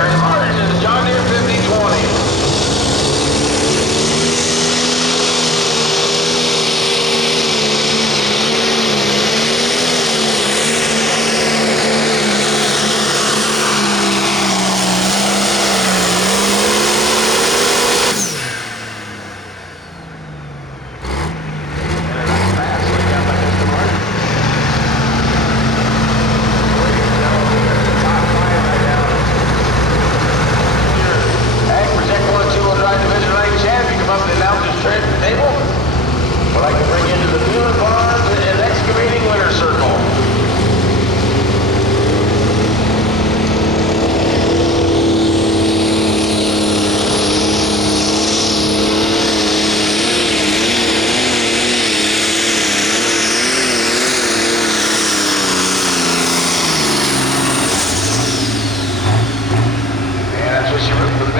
Terry Martin, John Deere 5020.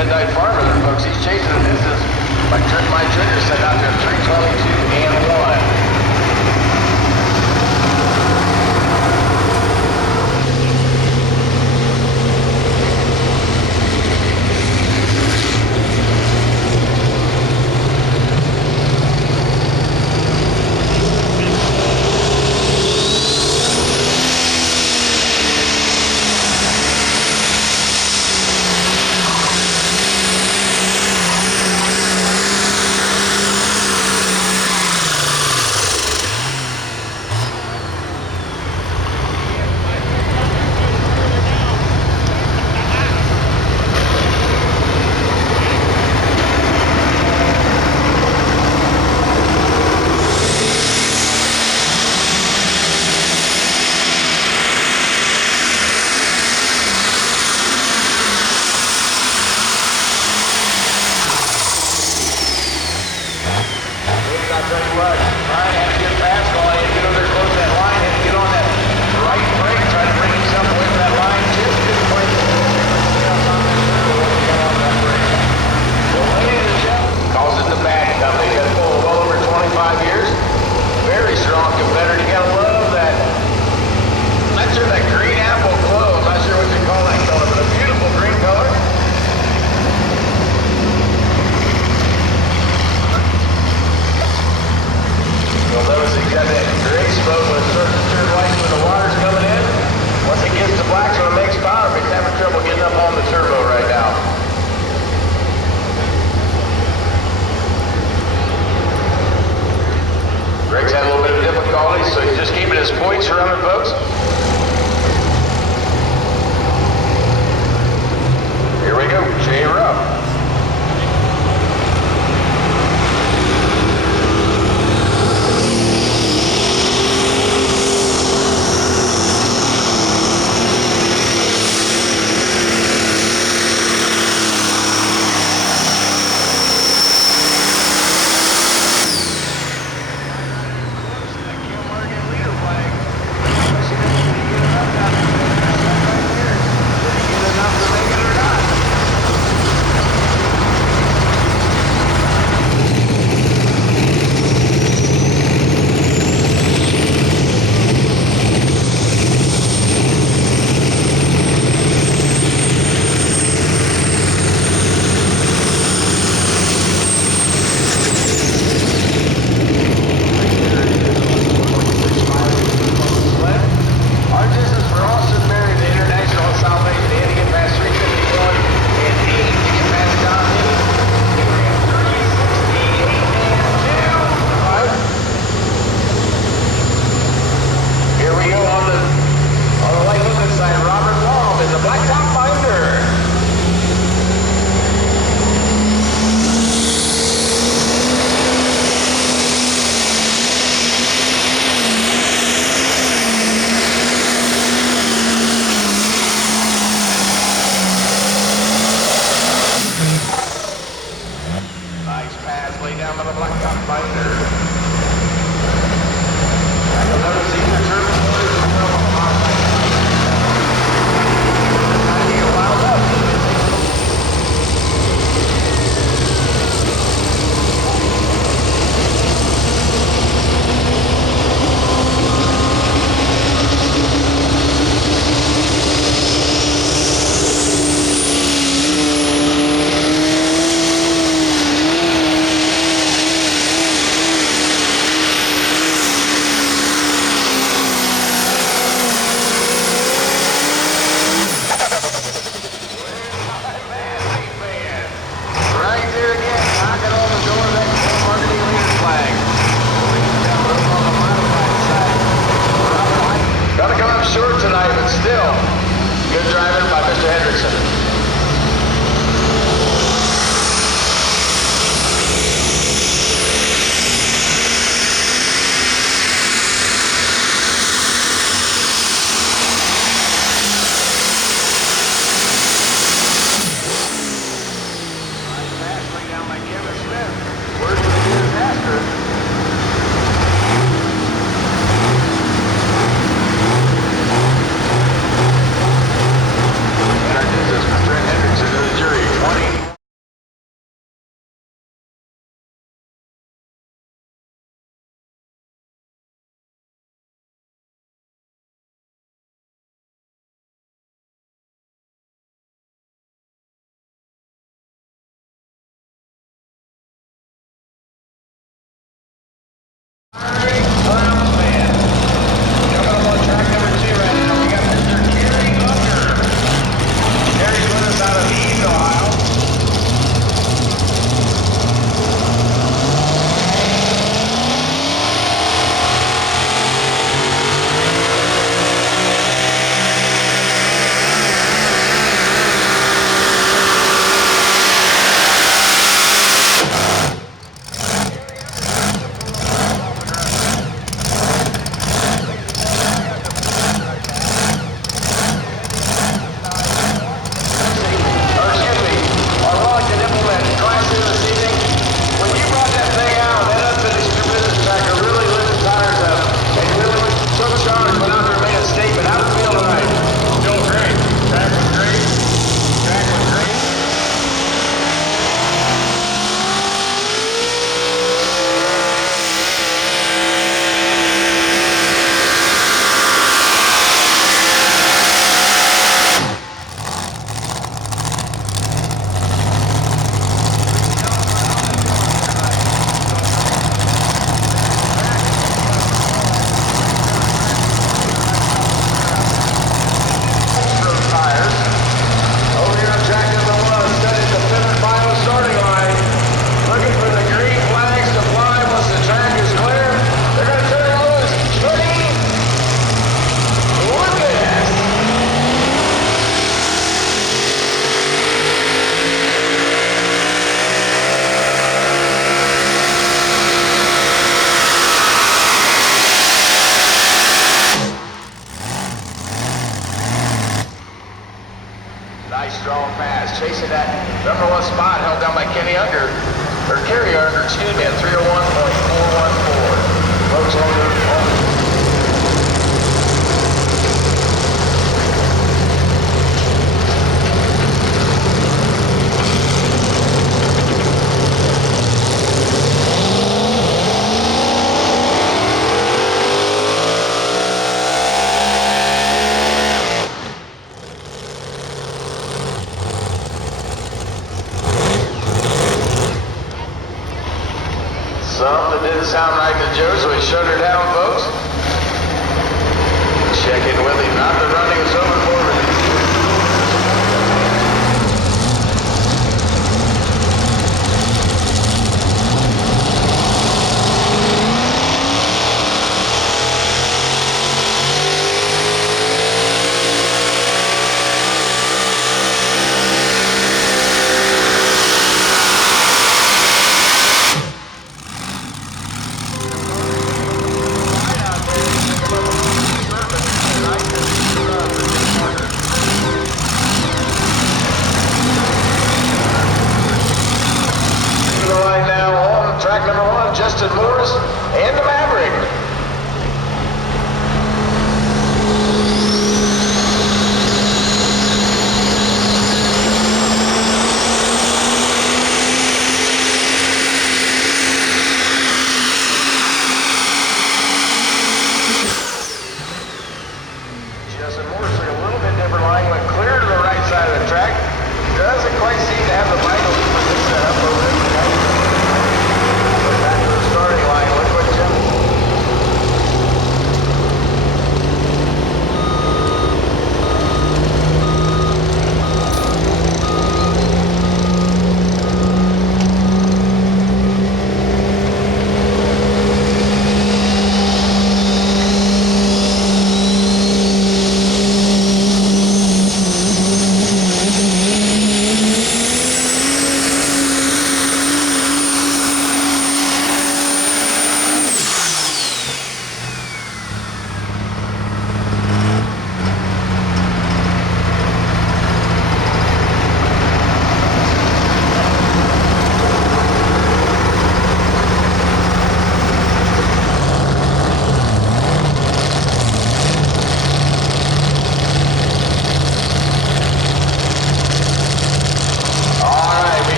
Midnight Farmer there, folks. He's chasing the distance. My trigger set out to 322 and 1. Good driving by Mr. Hendrickson. Introduces Mr. Hendrickson to the jury. 20. Nice strong pass. Chasing that number one spot held down by Kenny Unger, or Kerry Unger, excuse me, at 301.414. Folks on the Something that didn't sound right to Joe, so he shut her down, folks. Check in with him. Not the running is over for him. Right now on track number one, Justin Morris and the Maverick. Justin Morris took a little bit different line, went clear to the right side of the track. Doesn't quite seem to have the vitals for this setup over there. Back to the starting line, look what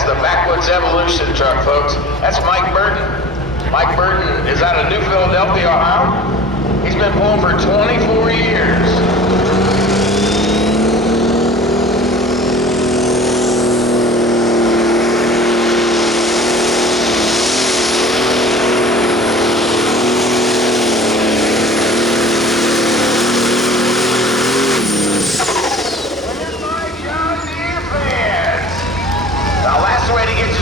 That's the Backwoods Evolution truck, folks. That's Mike Burton. Mike Burton is out of New Philadelphia, Ohio. He's been pulling for 24 years.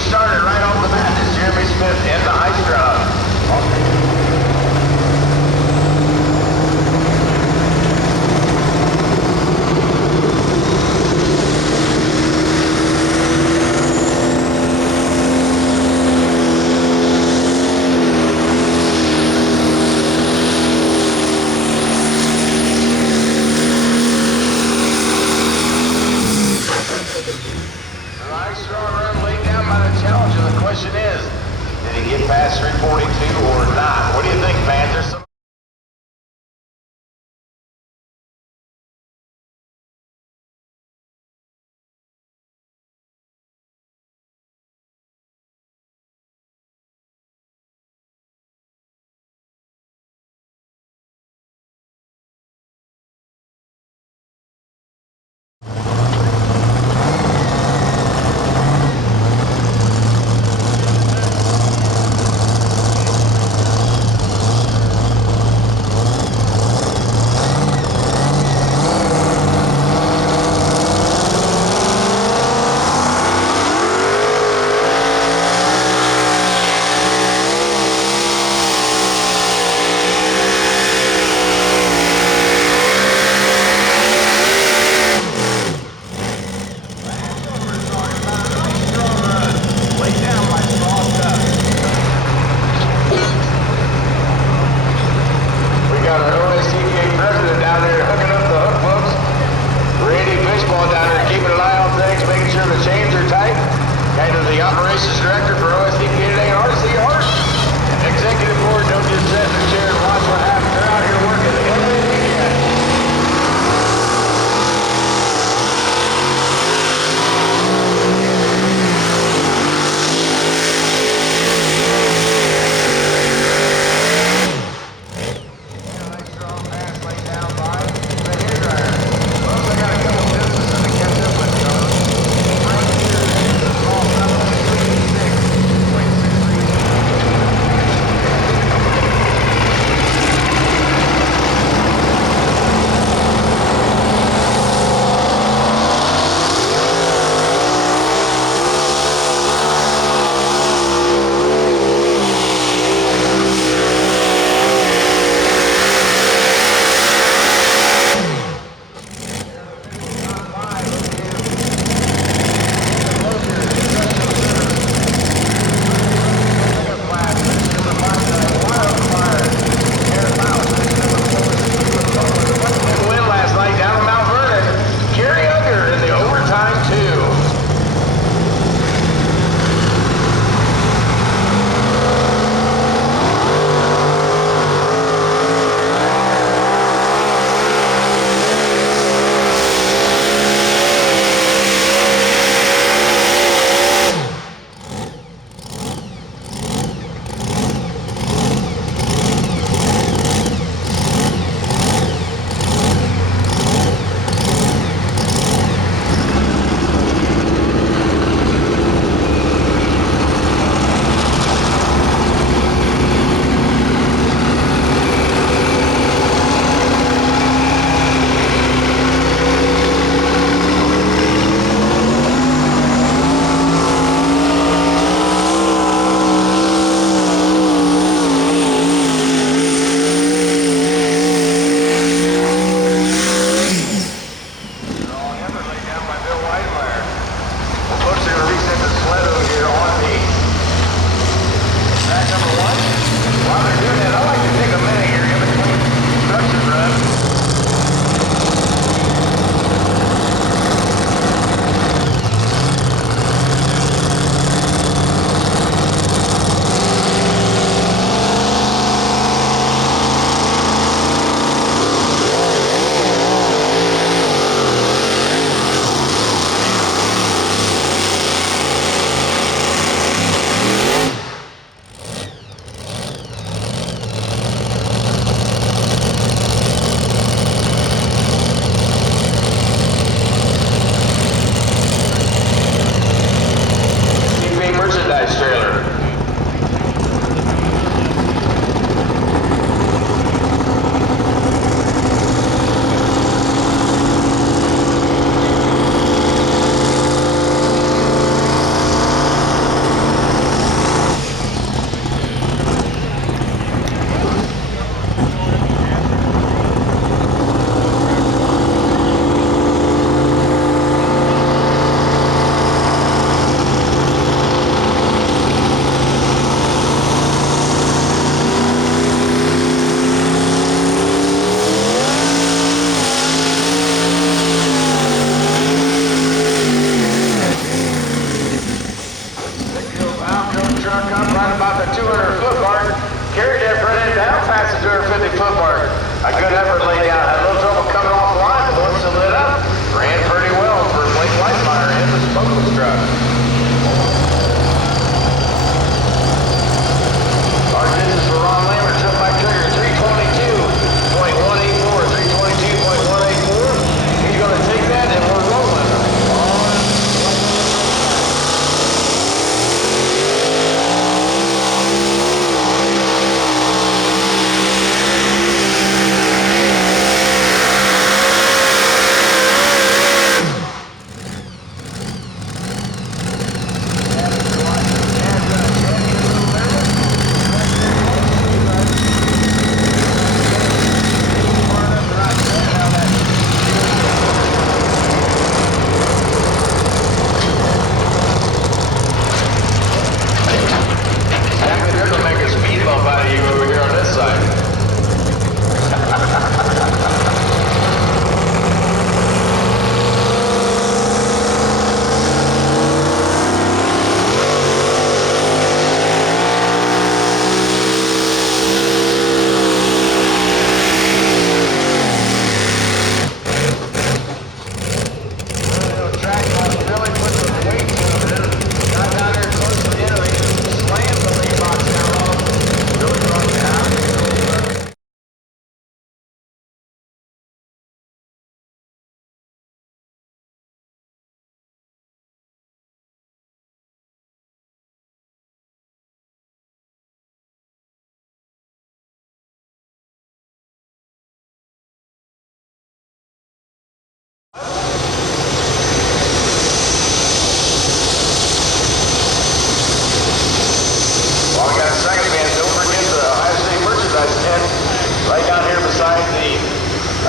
Started right off the bat is Jeremy Smith in the ice drum. Past 342 or not? What do you think, Panther?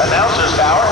Announcer's tower.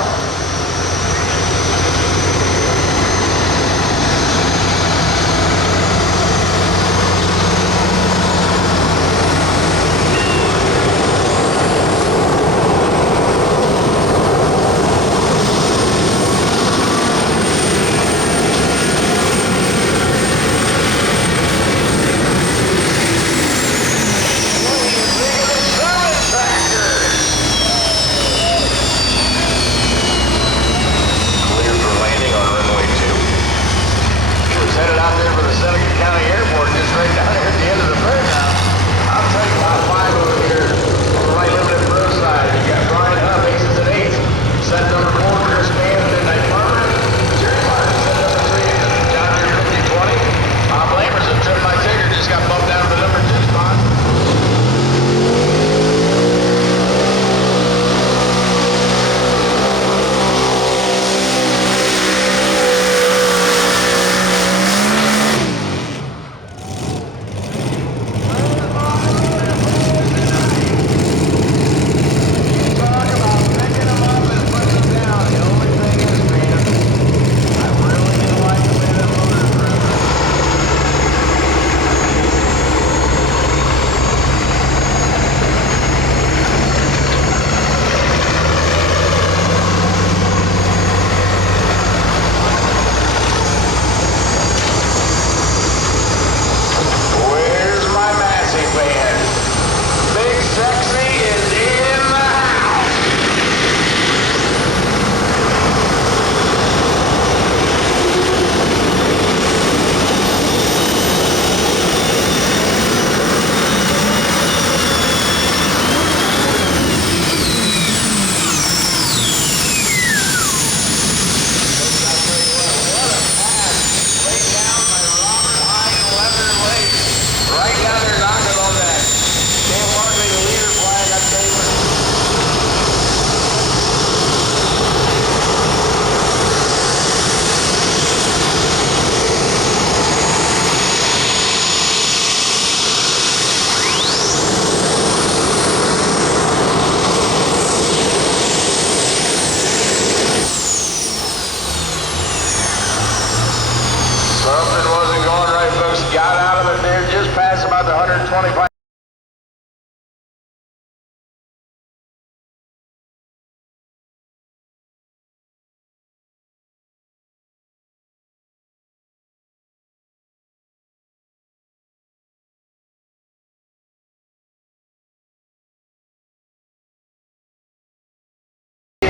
Something wasn't going right, folks. Got out of it there just past about the 125.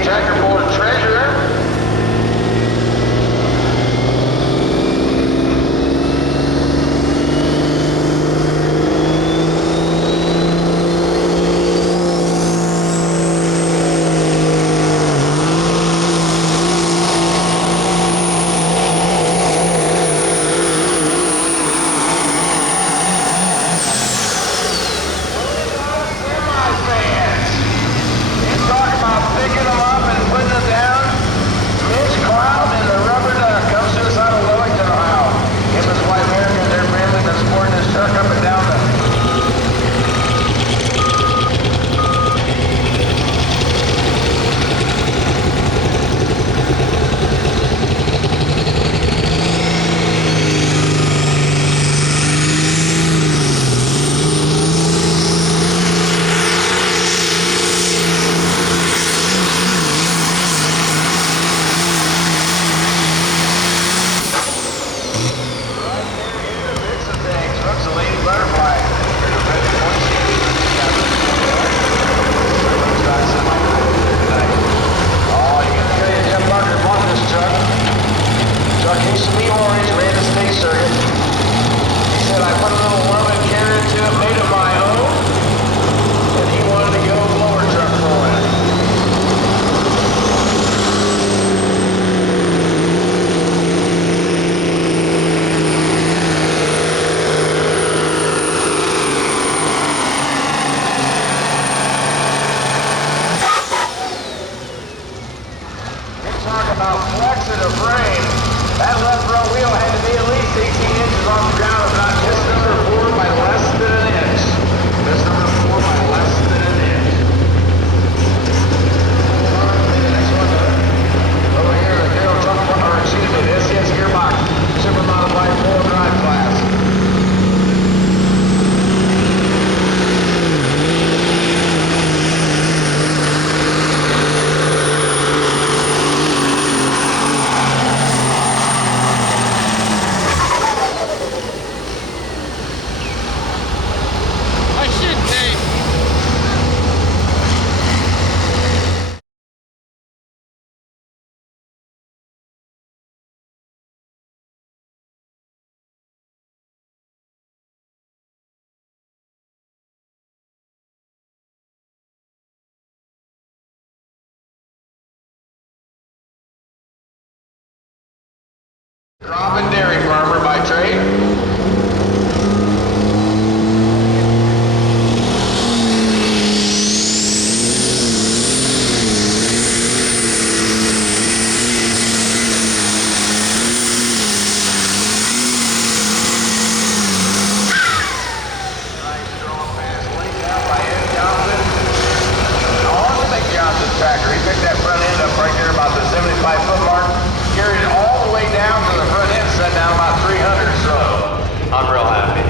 Tractor board treasurer. About flexing a frame. That left front wheel had to be at least 18 inches off the ground, if not just number 4 by less than an inch. Just number 4 by less than an inch. Robin, dairy farmer by trade. Tractor. He picked that front end up right there about the 75-foot mark, carried it all the way down to the front end, set down about 300, so I'm real happy.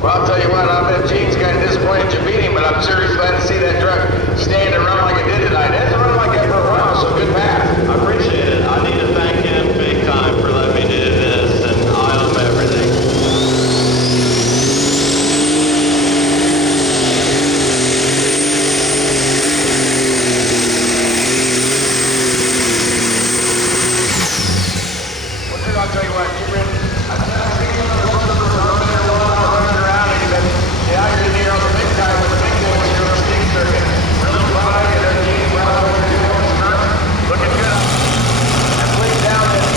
Well, I'll tell you what, I bet Gene's kind of disappointed you beat him, but I'm sure he's glad to see that truck stand and run like it did tonight. It hasn't run like that for a while, so good pass. I appreciate it. I need to thank him big time for letting me do this, and I owe him everything. I'll tell you what, you've been, I've seen you running around, and you've been out here in here on the big time with the big boys here on the state circuit. Really fun, and they're getting well over 2 points. Looking good. And please down at,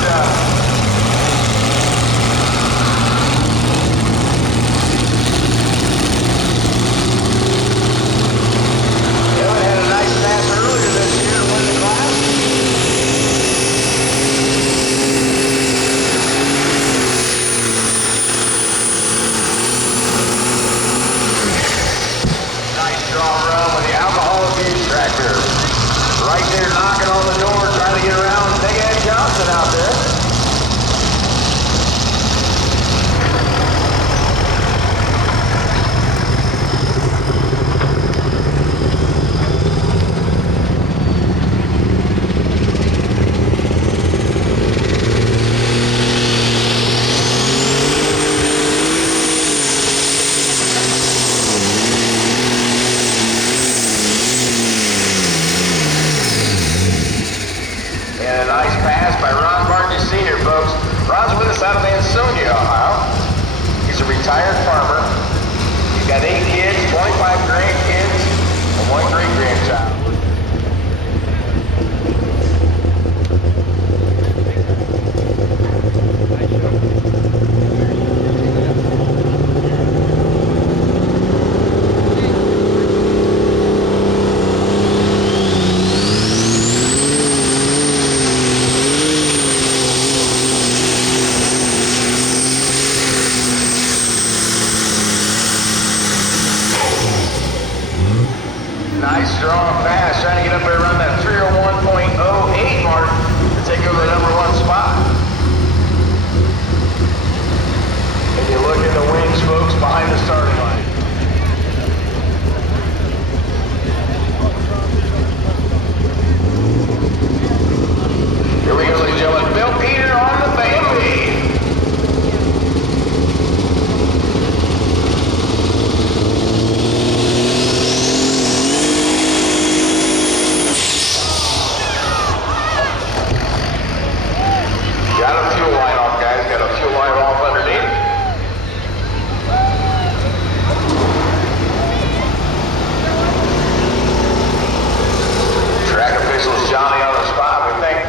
yeah, I had a nice pass earlier this year to win the class. Tractor. Right there knocking on the door, trying to get around Big Ed Johnson out there. And a nice pass by Ron Barton Sr., folks. Ron's with us out of Ansonia, Ohio. He's a retired farmer. He's got 8 kids, 25 grandkids, and 1 great-grandchild. Nice strong pass, trying to get up there around that 301.08 mark to take over the #1 spot. And you look at the wings, folks, behind the starting line. Here we go, ladies and gentlemen. Bill Peter on the baby. Got a fuel line off, guys. Got a fuel line off underneath. Track officials Johnny on the spot. We thank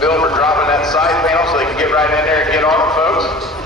Bill for dropping that side panel so they can get right in there and get on it, folks.